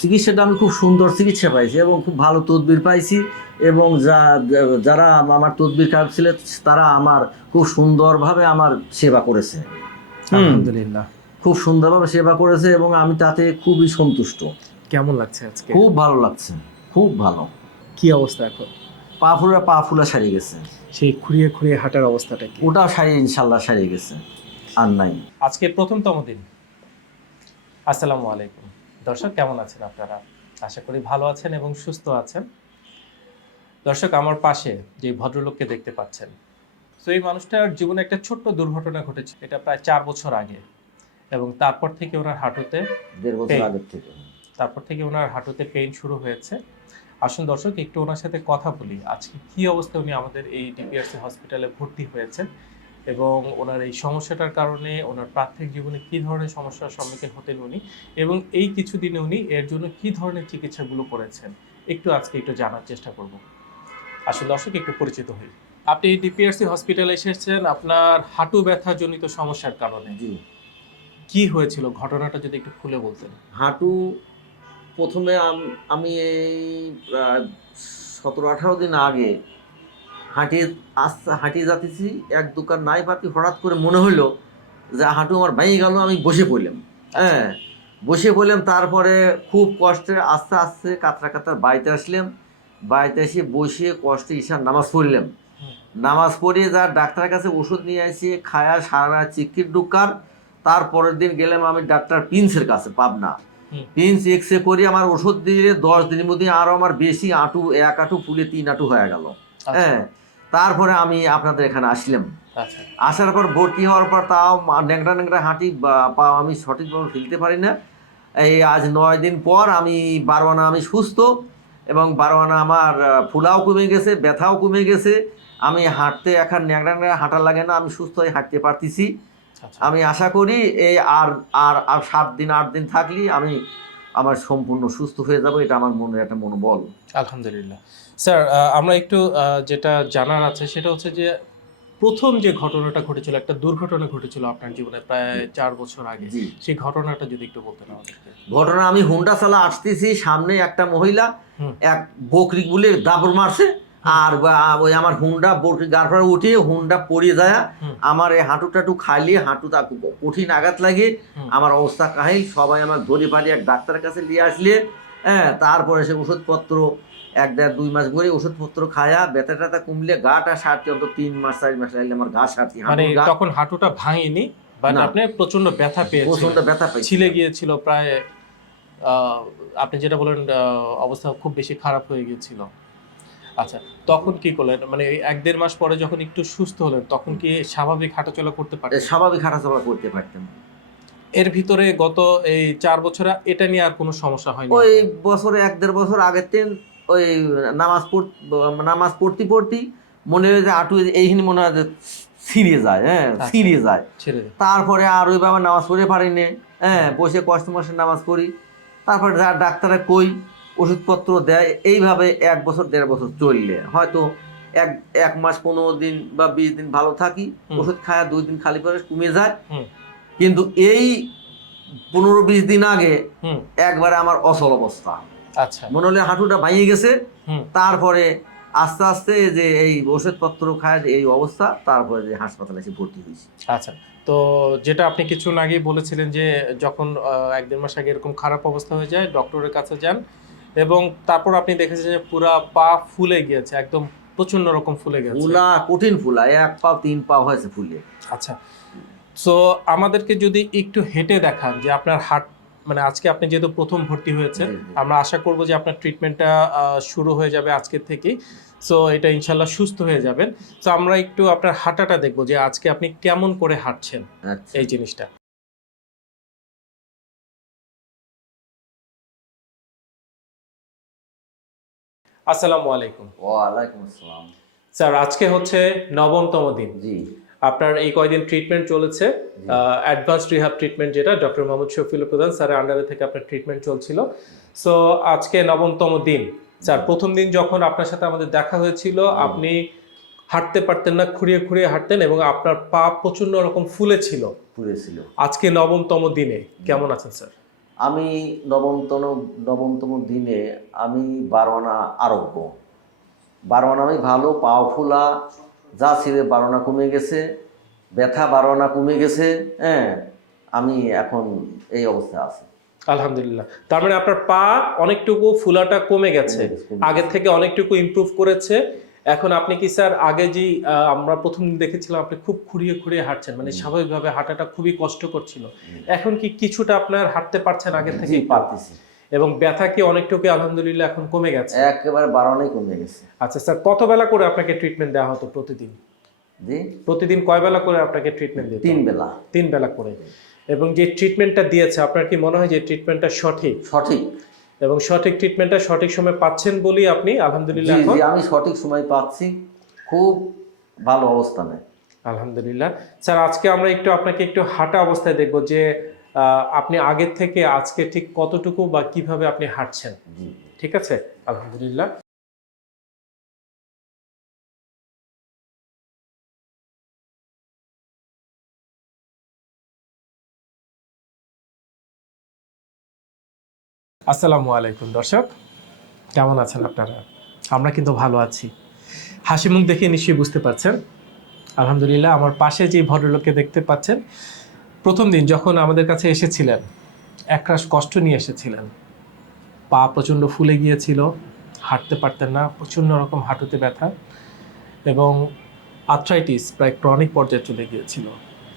চিকিৎসাটা আমি খুব সুন্দর চিকিৎসা পাইছি এবং খুব ভালো তদবির পাইছি এবং যা যারা আমার তদবির খারাপ ছিল তারা আমার খুব সুন্দরভাবে আমার সেবা করেছে। আলহামদুলিল্লাহ। খুব সুন্দরভাবে সেবা করেছে এবং আমি তাতে খুবই সন্তুষ্ট। কেমন লাগছে আজকে? খুব ভালো লাগছে খুব ভালো। কি অবস্থা এখন? পা ফুলা পা ফুলা সারিয়ে গেছে। সেই খুঁড়িয়ে খুঁড়িয়ে হাঁটার অবস্থাটা কি? ওটাও সারিয়ে ইনশাল্লাহ সারিয়ে গেছে আর নাই। আজকে প্রথমতম দিন। আসসালামু আলাইকুম। দর্শক কেমন আছেন আপনারা? আশা করি ভালো আছেন এবং সুস্থ আছেন। দর্শক আমার পাশে যে ভদ্রলোককে দেখতে পাচ্ছেন তো এই মানুষটার জীবনে একটা ছোট্ট দুর্ঘটনা ঘটেছে। এটা প্রায় চার বছর আগে এবং তারপর থেকে ওনার হাঁটুতে দেড় বছর আগের থেকে। তারপর থেকে ওনার হাঁটুতে পেইন শুরু হয়েছে। আসুন দর্শক একটু ওনার সাথে কথা বলি। আজকে কি অবস্থায় উনি আমাদের এই ডিপিআরসি হসপিটালে ভর্তি হয়েছেন এবং ওনার এই সমস্যাটার কারণে ওনার প্রাথমিক জীবনে কি ধরনের সমস্যার সম্মুখীন হতেন উনি এবং এই কিছুদিনে উনি এর জন্য কি ধরনের চিকিৎসাগুলো করেছেন? একটু আজকে একটু জানার চেষ্টা করব। আসলে দর্শক একটু পরিচিত হই। আপনি ডিপিআরসি হসপিটালে এসেছেন আপনার হাঁটু ব্যথা জনিত সমস্যার কারণে। জি। কি হয়েছিল? ঘটনাটা যদি একটু খুলে বলতেন। হাঁটু প্রথমে আমি এই সতেরো আঠারো দিন আগে হাঁটিয়ে আস্তে হাঁটিয়ে যাতেছি এক দোকান নাই পাতি হঠাৎ করে মনে হলো যে হাঁটু আমার ভেঙে গেল আমি বসে পড়লাম। হ্যাঁ বসে পড়লাম তারপরে খুব কষ্টে আস্তে আস্তে কাতরা কাতরা বাড়িতে আসলাম। বাড়িতে এসে বসে কষ্টে ঈশান নামাজ পড়লাম। নামাজ পড়িয়ে যা ডাক্তারের কাছে ওষুধ নিয়ে আসি খায়া সারা চিকির ডুকার তারপরের দিন গেলাম আমি ডাক্তার প্রিন্সের কাছে পাবনা। প্রিন্স এক্স রে করি আমার ওষুধ দিয়ে দশ দিনের মধ্যে আরও আমার বেশি আঁটু এক আঁটু ফুলে তিন আঁটু হয়ে গেল। আচ্ছা। হ্যাঁ তারপরে আমি আপনাদের এখানে আসলাম। আচ্ছা। আসার পর ভর্তি হওয়ার পর তাও ন্যাংরা ন্যাংরা হাঁটি বা- পা আমি সঠিকভাবে ফেলতে পারি না। এই আজ নয় দিন পর আমি বারোয়ানা আমি সুস্থ এবং বারোয়ানা আমার ফুলাও কমে গেছে ব্যথাও কমে গেছে। আমি হাঁটতে এখন ন্যাংরা ন্যাংরা হাঁটা লাগে না আমি সুস্থ হয়ে হাঁটতে পারতেছি। আচ্ছা। আমি আশা করি এই আর আর আর সাত দিন আট দিন থাকলে আমি আমার সম্পূর্ণ সুস্থ হয়ে যাব এটা আমার মনের একটা মনোবল। আলহামদুলিল্লাহ। স্যার আমরা একটু যেটা জানার আছে সেটা হচ্ছে যে প্রথম যে ঘটনাটা ঘটেছিল একটা দুর্ঘটনা ঘটেছিল আপনার জীবনে প্রায় চার বছর আগে। সেই ঘটনাটা যদি একটু বলতেন আমাদেরকে ঘটনা আমি হুন্ডা চালা আসতেছি সামনে একটা মহিলা এক বকরি গুলে দাবর মারছে আর ওই আমার হুন্ডা বকরি গাড়ফাড়া উঠিয়ে হুন্ডা পড়ে যায়। আমার এই হাঁটু টাটু খাইলিয়ে হাঁটুটা খুব কঠিন আঘাত লাগে আমার অবস্থা কাহিল। সবাই আমার ধরে পারি এক ডাক্তারের কাছে নিয়ে আসলে হ্যাঁ তারপরে সে ওষুধপত্র এক দেড় দুই মাস করে ওষুধপত্র খায়া ব্যথা ট্যাথা কমলে গাটা সারতে অন্তত তিন মাস চার মাস লাগলে আমার গা সারতে। মানে তখন হাঁটুটা ভাঙেনি বাট আপনি প্রচণ্ড ব্যথা পেয়েছিলেন প্রচণ্ড ব্যথা পাইছি ছিলে গিয়েছিল প্রায় আপনি যেটা বলেন অবস্থা খুব বেশি খারাপ হয়ে গিয়েছিল। আচ্ছা তখন কি করলেন? মানে এক দেড় মাস পরে যখন একটু সুস্থ হলেন তখন কি স্বাভাবিক হাঁটাচলা করতে পারতেন? স্বাভাবিক হাঁটাচলা করতে পারতেন। এর ভিতরে গত এই চার বছরে এটা নিয়ে আর কোনো সমস্যা হয়নি? ওই বছরে এক দেড় বছর আগের দিন ওই নামাজ পড় নামাজ পড়তে পড়তে মনে হয় যে আটু এইখানে মনে হয় যে ছিঁড়ে যায় হ্যাঁ আচ্ছা। ছিঁড়ে যায়। তারপরে আর ওইভাবে নামাজ পড়ে পারিনি হ্যাঁ বসে কষ্ট মশে নামাজ পড়ি। তারপরে যা ডাক্তারে কই ওষুধপত্র দেয় এইভাবে এক বছর দেড় বছর চললে। হয়তো এক এক মাস পনেরো দিন বা বিশ দিন ভালো থাকি ওষুধ খায় দুই দিন খালি পরে কমে যায়। কিন্তু এই পনেরো বিশ দিন আগে একবারে আমার অচল অবস্থা। মনে হলে হাঁটুটা ভাঙিয়ে গেছে। তারপরে আস্তে আস্তে যে এই ওষুধপত্র খায় এই অবস্থা তারপরে যে হাসপাতালে এসে ভর্তি হয়েছি। আচ্ছা তো যেটা আপনি কিছুক্ষণ আগেই বলেছিলেন যে যখন এক দেড় মাস আগে এরকম খারাপ অবস্থা হয়ে যায় ডক্টরের কাছে যান এবং তারপর আপনি দেখেছেন যে পুরা পা ফুলে গিয়েছে একদম প্রচণ্ড রকম ফুলে গেছে। ফুলা কঠিন ফুলা এক পাও তিন পাও হয়েছে ফুলে। আচ্ছা সো আমাদেরকে যদি একটু হেঁটে দেখান যে আপনার হাট মানে আজকে আপনি যেহেতু প্রথম ভর্তি হয়েছে। আমরা আশা করব যে আপনার ট্রিটমেন্টটা শুরু হয়ে যাবে আজকের থেকেই। সো এটা ইনশাল্লাহ সুস্থ হয়ে যাবেন। তো আমরা একটু আপনার হাঁটাটা দেখব যে আজকে আপনি কেমন করে হাঁটছেন আচ্ছা। এই জিনিসটা। আসসালামু আলাইকুম। ওয়া আলাইকুম আসসালাম। স্যার আজকে হচ্ছে নবমতম দিন। জি। আপনার এই কয়দিন ট্রিটমেন্ট চলেছে অ্যাডভান্স রিহাব ট্রিটমেন্ট যেটা ডক্টর মোহাম্মদ শফিল প্রধান স্যারের আন্ডারে থেকে আপনার ট্রিটমেন্ট চলছিল। সো আজকে নবমতম দিন। স্যার প্রথম দিন যখন আপনার সাথে আমাদের দেখা হয়েছিল আপনি হাঁটতে পারতেন না খুঁড়িয়ে খুঁড়িয়ে হাঁটতেন এবং আপনার পা প্রচণ্ড রকম ফুলে ছিল। পুড়েছিল আজকে নবমতম দিনে কেমন আছেন স্যার? আমি নবমতম নবমতম দিনে আমি বারোয়ানা আরোগ্য। বারোয়ানা আমি ভালো পাও ফুলা যা ছিল বারোয়ানা কমে গেছে ব্যথা বারোয়ানা কমে গেছে হ্যাঁ আমি এখন এই অবস্থায় আছি। আলহামদুলিল্লাহ। তার মানে আপনার পা অনেকটুকু ফুলাটা কমে গেছে। আগের থেকে অনেকটুকু ইমপ্রুভ করেছে। এখন আপনি কি স্যার আগে যে আহ, আমরা প্রথম দেখেছিলাম আপনি খুব খুঁড়িয়ে খুঁড়িয়ে হাঁটছেন। মানে স্বাভাবিকভাবে হাঁটাটা খুবই কষ্ট করছিল এখন কি কিছুটা আপনার হাঁটতে পারছেন আগের থেকে? পারতেছি। এবং ব্যথা কি অনেকটুকু আলহামদুলিল্লাহ এখন কমে গেছে? একেবারে বারোয়ানাই কমে গেছে। আচ্ছা স্যার কত বেলা করে আপনাকে ট্রিটমেন্ট দেওয়া হতো প্রতিদিন? জি? প্রতিদিন কয় বেলা করে আপনাকে ট্রিটমেন্ট দিত তিন বেলা তিন বেলা করে। এবং যে ট্রিটমেন্টটা দিয়েছে আপনার কি মনে হয় যে ট্রিটমেন্টটা সঠিক? সঠিক। এবং সঠিক ট্রিটমেন্টটা সঠিক সময় পাচ্ছেন বলেই আপনি আলহামদুলিল্লাহ এখন? জি আমি সঠিক সময় পাচ্ছি। খুব ভালো অবস্থানে আলহামদুলিল্লাহ। স্যার আজকে আমরা একটু আপনাকে একটু হাঁটা অবস্থায় দেখব যে আপনি আগের থেকে আজকে ঠিক কতটুকু বা কীভাবে আপনি হাঁটছেন? ঠিক আছে? আলহামদুলিল্লাহ। আসসালামু আলাইকুম দর্শক। কেমন আছেন আপনারা? আমরা কিন্তু ভালো আছি। হাসি মুখ দেখে নিশ্চয়ই বুঝতে পারছেন। আলহামদুলিল্লাহ আমার পাশে যে ভদ্রলোককে দেখতে পাচ্ছেন প্রথম দিন যখন আমাদের কাছে এসেছিলেন, একরাশ কষ্ট নিয়ে এসেছিলেন। পা প্রচণ্ড ফুলে গিয়েছিল, হাঁটতে পারতেন না, প্রচণ্ড রকম হাঁটুতে ব্যথা এবং আর্থ্রাইটিস প্রায় ক্রনিক পর্যায়ে চলে গিয়েছিল।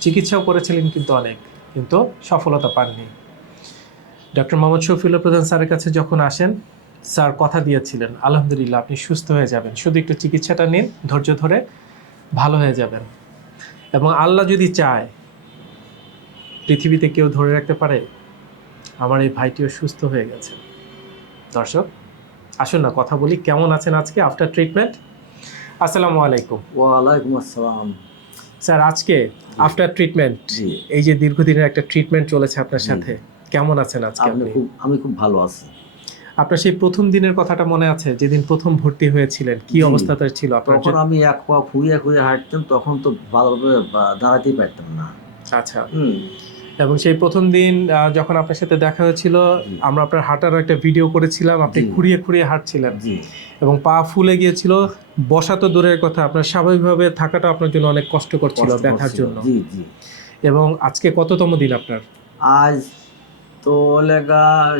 চিকিৎসাও করেছিলেন কিন্তু অনেক, কিন্তু সফলতা পাননি। ডক্টর মোহাম্মদ শফিউল্লাহ প্রধান স্যারের কাছে যখন আসেন, স্যার কথা দিয়েছিলেন, আলহামদুলিল্লাহ, আপনি সুস্থ হয়ে যাবেন। শুধু একটু চিকিৎসাটা নিন, ধৈর্য ধরে ভালো হয়ে যাবেন। এবং আল্লাহ যদি চায় পৃথিবীতে কেউ ধরে রাখতে পারে? আমার এই ভাইটিও সুস্থ হয়ে গেছে। দর্শক আসুন না কথা বলি কেমন আছেন আজকে আফটার ট্রিটমেন্ট আসসালামু আলাইকুম। ওয়ালাইকুম আসসালাম। স্যার আজকে আফটার ট্রিটমেন্ট এই যে দীর্ঘদিনের একটা ট্রিটমেন্ট চলেছে আপনার সাথে কেমন আছেন আজকে আপনি? খুব আমি খুব ভালো আছি। আপনার সেই প্রথম দিনের কথাটা মনে আছে যেদিন প্রথম ভর্তি হয়েছিলেন কি। অবস্থাতে ছিল আপনার তখন আমি এক পা খুঁড়িয়ে খুঁড়িয়ে হাঁটতাম তখন তো ভালোভাবে দাঁড়াতেই পারতাম না। আচ্ছা। এবং সেই প্রথম দিন যখন আপনার সাথে দেখা হয়েছিল আমরা আপনার হাঁটারও একটা ভিডিও করেছিলাম আপনি। খুঁড়িয়ে খুঁড়িয়ে হাঁটছিলেন। জি। এবং পা ফুলে গিয়েছিল বসা তো দূরের কথা আপনার স্বাভাবিকভাবে থাকাটা আপনার জন্য অনেক কষ্ট করছিল ব্যথার জন্য। জি জি। এবং আজকে কততম দিন আপনার? আজ তো লেগা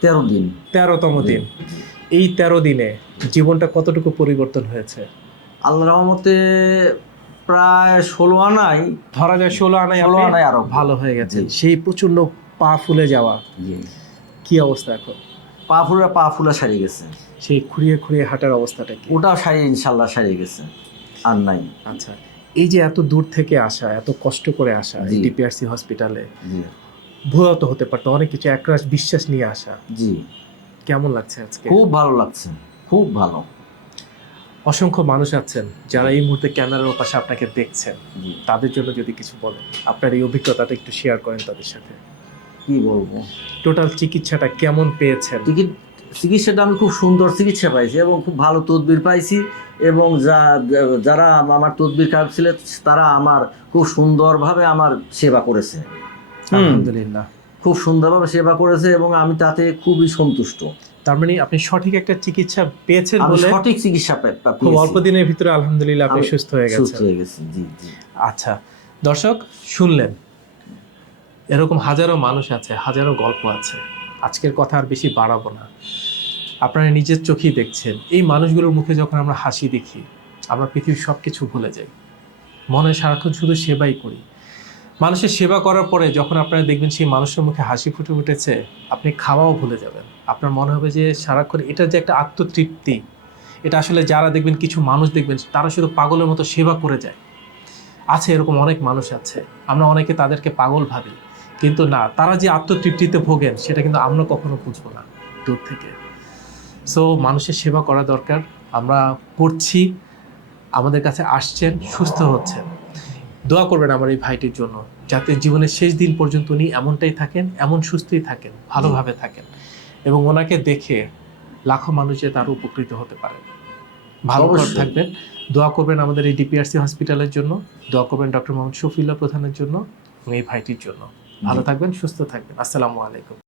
তেরো দিন। তেরোতম দিন। এই তেরো দিনে জীবনটা কতটুকু পরিবর্তন হয়েছে? আল্লাহ রহমতে প্রায় ষোলো আনাই। ধরা যায় ষোলো আনায় ষোলো আনাই আরও ভালো হয়ে গেছে। সেই প্রচণ্ড পা ফুলে যাওয়া। কি অবস্থা এখন? পা ফুলা পা ফুলা সারিয়ে গেছে। সেই খুঁড়িয়ে খুঁড়িয়ে হাঁটার অবস্থাটা কি? ওটাও সারিয়ে ইনশাল্লাহ সারিয়ে গেছে। আর নাই। আচ্ছা এই যে এত দূর থেকে আসা এত কষ্ট করে আসা। ডিপিআরসি হসপিটালে জি। ভুয়া তো হতে পারতো অনেক কিছু একরাশ বিশ্বাস নিয়ে আসা। জি। কেমন লাগছে আজকে? খুব ভালো লাগছে। খুব ভালো। অসংখ্য মানুষ আছেন যারা এই মুহূর্তে ক্যামেরার পাশে আপনাকে দেখছেন। তাদের জন্য যদি কিছু বলেন আপনার এই অভিজ্ঞতাটা একটু শেয়ার করেন তাদের সাথে। কি বলব? টোটাল চিকিৎসাটা কেমন পেয়েছেন? চিকিৎসাটা আমি খুব সুন্দর চিকিৎসা পাইছি এবং খুব ভালো তদবির পাইছি এবং যা যারা আমার তদবির খারাপ ছিল তারা আমার খুব সুন্দরভাবে আমার সেবা করেছে। আলহামদুলিল্লাহ। খুব সুন্দরভাবে সেবা করেছে এবং আমি তাতে খুবই সন্তুষ্ট। তার মানে আপনি সঠিক একটা চিকিৎসা পেয়েছেন বলে সঠিক চিকিৎসা খুব অল্প দিনের ভিতরে আলহামদুলিল্লাহ আপনি সুস্থ হয়ে সুস্থ গেছেন। হয়ে গেছি জি জি। আচ্ছা দর্শক শুনলেন। এরকম হাজারো মানুষ আছে হাজারো গল্প আছে। আজকের কথা আর বেশি বাড়াবো না। আপনারা নিজের চোখেই দেখছেন। এই মানুষগুলোর মুখে যখন আমরা হাসি দেখি আমরা পৃথিবীর সব কিছু ভুলে যাই। মনে সারাক্ষণ শুধু সেবাই করি। মানুষের সেবা করার পরে যখন আপনারা দেখবেন সেই মানুষের মুখে হাসি ফুটে উঠেছে, আপনি খাওয়াও ভুলে যাবেন। আপনার মনে হবে যে সারাক্ষণ এটা যে একটা আত্মতৃপ্তি, এটা আসলে যারা দেখবেন কিছু মানুষ দেখবেন, তারা শুধু পাগলের মতো সেবা করে যায়। আছে এরকম অনেক মানুষ আছে, আমরা অনেকে তাদেরকে পাগল ভাবি, কিন্তু না, তারা যে আত্মতৃপ্তিতে ভোগেন, সেটা কিন্তু আমরা কখনো বুঝব না দূর থেকে। সো মানুষের সেবা করা দরকার, আমরা করছি আমাদের কাছে আসছেন, সুস্থ হচ্ছেন। দোয়া করবেন আমার এই ভাইটির জন্য যাতে জীবনের শেষ দিন পর্যন্ত উনি এমনটাই থাকেন এমন সুস্থই থাকেন ভালোভাবে থাকেন এবং ওনাকে দেখে লাখো মানুষ তার উপকৃত হতে পারে। ভালো থাকবেন। দোয়া করবেন আমাদের এই ডিপিআরসি হসপিটালের জন্য দোয়া করবেন ডক্টর মোহাম্মদ শফিউল্লাহ প্রধানের জন্য এবং এই ভাইটির জন্য। ভালো থাকবেন সুস্থ থাকবেন। আসসালামু আলাইকুম।